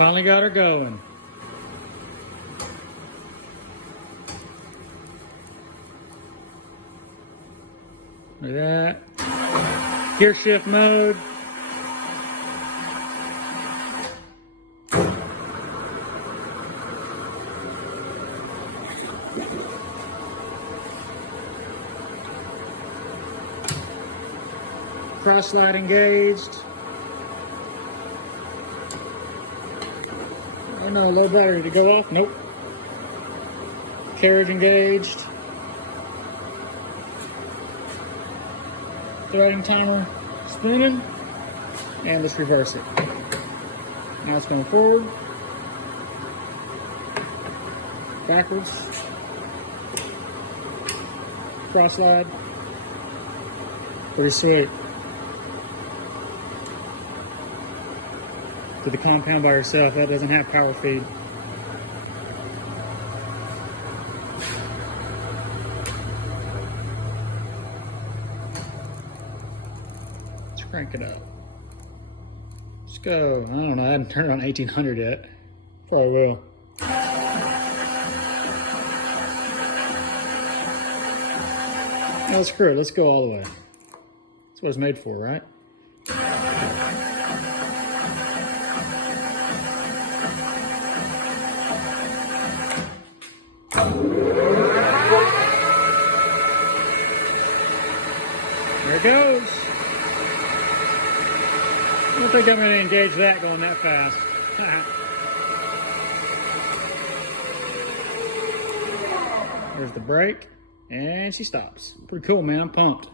Finally got her going. Look at that. Gear shift mode. Cross slide engaged. Oh no, low battery to go off. Nope. Carriage engaged. Threading timer spinning. And let's reverse it. Now it's going forward. Backwards. Cross slide. Pretty sweet. To the compound by yourself, that doesn't have power feed. Let's crank it up. Let's go. I don't know, I haven't turned it on 1800 yet. Probably will. Now screw it, let's go all the way. That's what it's made for, right? There it goes. I don't think I'm going to engage that going that fast. There's the brake, and she stops. Pretty cool, man. I'm pumped.